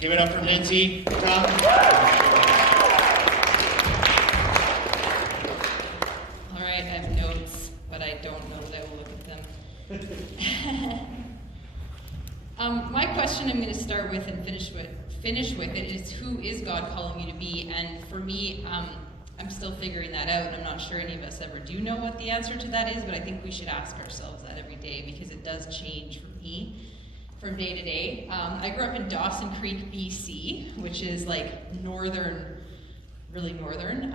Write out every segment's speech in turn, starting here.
Give it up for Lyndsie. All right, I have notes, but I don't know that I will look at them. My question I'm going to start with and finish with it is, who is God calling you to be? And for me, I'm still figuring that out. I'm not sure any of us ever do know what the answer to that is, but I think we should ask ourselves that every day, because it does change for me from day to day. I grew up in Dawson Creek, BC, which is like northern, really northern.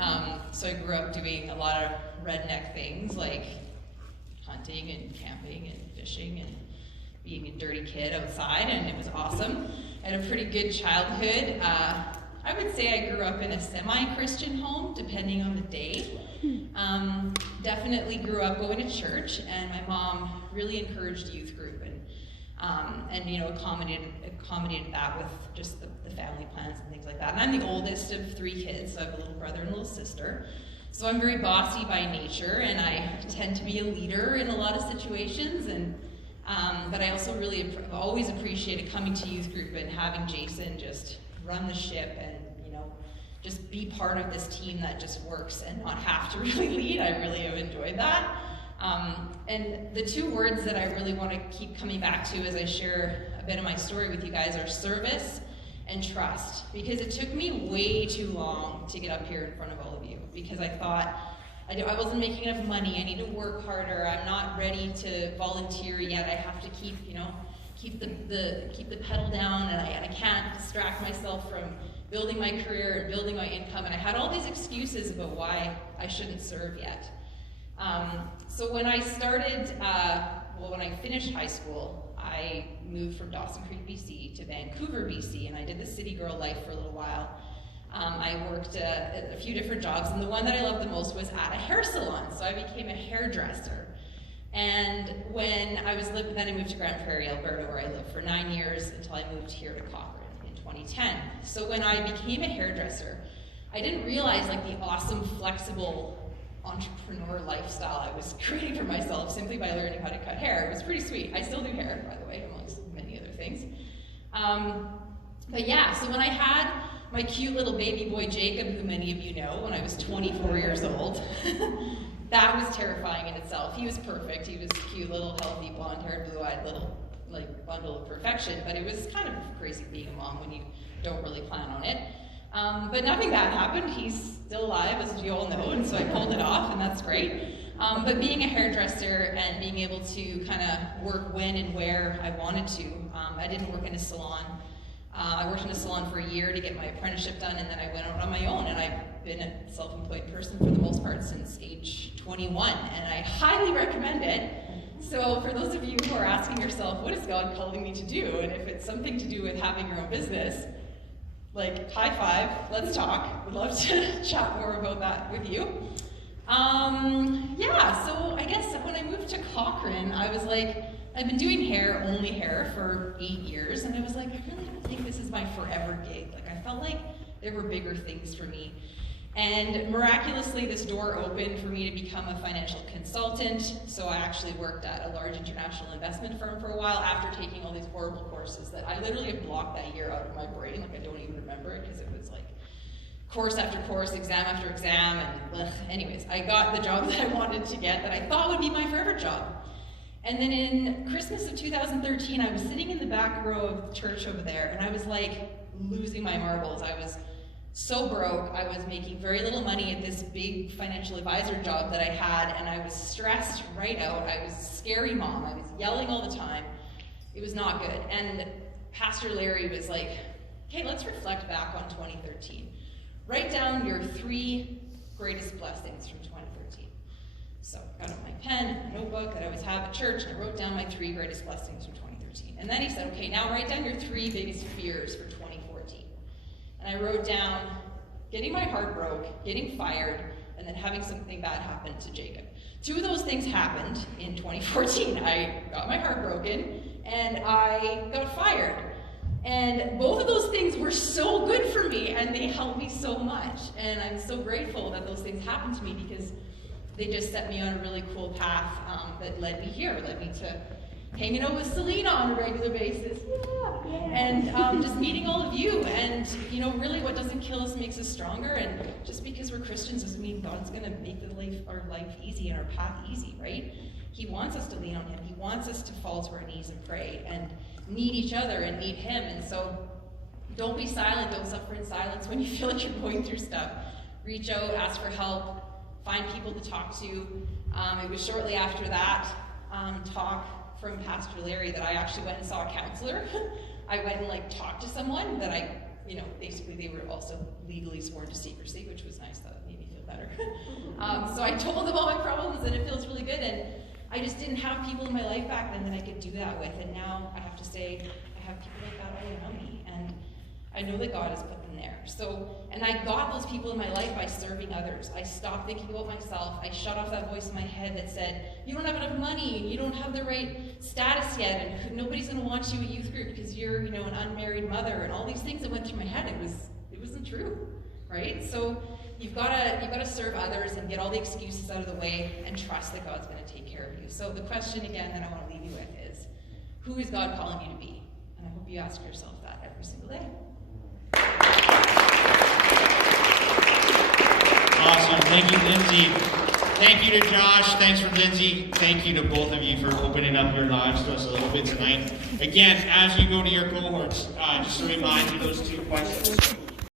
So I grew up doing a lot of redneck things like hunting and camping and fishing and being a dirty kid outside, and it was awesome. I had a pretty good childhood. I would say I grew up in a semi-Christian home, depending on the day. Definitely grew up going to church, and my mom really encouraged youth group and you know, accommodated that with just the family plans and things like that. And I'm the oldest of 3 kids, so I have a little brother and a little sister. So I'm very bossy by nature, and I tend to be a leader in a lot of situations. And but I also really always appreciated coming to youth group and having Jason just run the ship and, you know, just be part of this team that just works and not have to really lead. I really have enjoyed that. And the 2 words that I really want to keep coming back to as I share a bit of my story with you guys are service and trust. Because it took me way too long to get up here in front of all of you, because I thought I wasn't making enough money, I need to work harder, I'm not ready to volunteer yet, I have to keep, you know, keep the pedal down, and I can't distract myself from building my career and building my income, and I had all these excuses about why I shouldn't serve yet. So when I started, when I finished high school, I moved from Dawson Creek, BC to Vancouver, BC, and I did the city girl life for a little while. I worked at a few different jobs, and the one that I loved the most was at a hair salon, so I became a hairdresser. And when I was then I moved to Grand Prairie, Alberta, where I lived for 9 years until I moved here to Cochrane in 2010. So when I became a hairdresser, I didn't realize like the awesome, flexible entrepreneur lifestyle I was creating for myself simply by learning how to cut hair. It was pretty sweet. I still do hair, by the way, amongst many other things. But yeah, so when I had my cute little baby boy Jacob, who many of you know, when I was 24 years old, that was terrifying in itself. He was perfect. He was a cute little healthy blonde-haired, blue-eyed little like bundle of perfection, but it was kind of crazy being a mom when you don't really plan on it. But nothing bad happened. He's still alive, as you all know, and so I pulled it off, and that's great. But being a hairdresser and being able to kind of work when and where I wanted to, I didn't work in a salon. I worked in a salon for a year to get my apprenticeship done, and then I went out on my own, and I've been a self-employed person for the most part since age 21, and I highly recommend it. So for those of you who are asking yourself, what is God calling me to do? And if it's something to do with having your own business, like, high five, let's talk. Would love to chat more about that with you. Yeah, so I guess when I moved to Cochrane, I was like, I've been doing hair, only hair, for 8 years, and I was like, I really don't think this is my forever gig. Like, I felt like there were bigger things for me. And miraculously, this door opened for me to become a financial consultant. So I actually worked at a large international investment firm for a while after taking all these horrible courses that I literally have blocked that year out of my brain. Like, I don't even remember it because it was like course after course, exam after exam, and anyways, I got the job that I wanted to get that I thought would be my forever job. And then in Christmas of 2013, I was sitting in the back row of the church over there, and I was like losing my marbles. I was so broke. I was making very little money at this big financial advisor job that I had, and I was stressed right out. I was a scary mom. I was yelling all the time. It was not good. And Pastor Larry was like, okay, let's reflect back on 2013. Write down your 3 greatest blessings from 2013. So I got out my pen and my notebook that I always have at church, and I wrote down my 3 greatest blessings from 2013. And then he said, okay, now write down your 3 biggest fears for 2014. And I wrote down getting my heart broke, getting fired, and then having something bad happen to Jacob. 2 of those things happened in 2014. I got my heart broken, and I got fired. And both of those things were so good for me, and they helped me so much. And I'm so grateful that those things happened to me, because they just set me on a really cool path that led me here, led me to hanging out with Selena on a regular basis. Yeah. And just meeting all of you. And, really what doesn't kill us makes us stronger. And just because we're Christians doesn't mean God's going to make our life easy and our path easy, right? He wants us to lean on him. He wants us to fall to our knees and pray and need each other and need him. And so don't be silent. Don't suffer in silence when you feel like you're going through stuff. Reach out, ask for help, find people to talk to. It was shortly after that talk from Pastor Larry that I actually went and saw a counselor. I went and talked to someone that basically they were also legally sworn to secrecy, which was nice. That made me feel better. So I told them all my problems, and it feels really good. And I just didn't have people in my life back then that I could do that with. And now I have to say, I have people like that all around me. And I know that God has put them there. And I got those people in my life by serving others. I stopped thinking about myself. I shut off that voice in my head that said, you don't have enough money, you don't have the right status yet, and nobody's going to want you at youth group because you're, an unmarried mother, and all these things that went through my head. It wasn't true, right? So you've got to serve others and get all the excuses out of the way and trust that God's going to take care of you. So the question again that I want to leave you with is, who is God calling you to be? And I hope you ask yourself that every single day. Awesome. Thank you, Lyndsie. Thank you to Josh. Thanks for Lyndsie. Thank you to both of you for opening up your lives to us a little bit tonight. Again, as you go to your cohorts, just to remind you those 2 questions.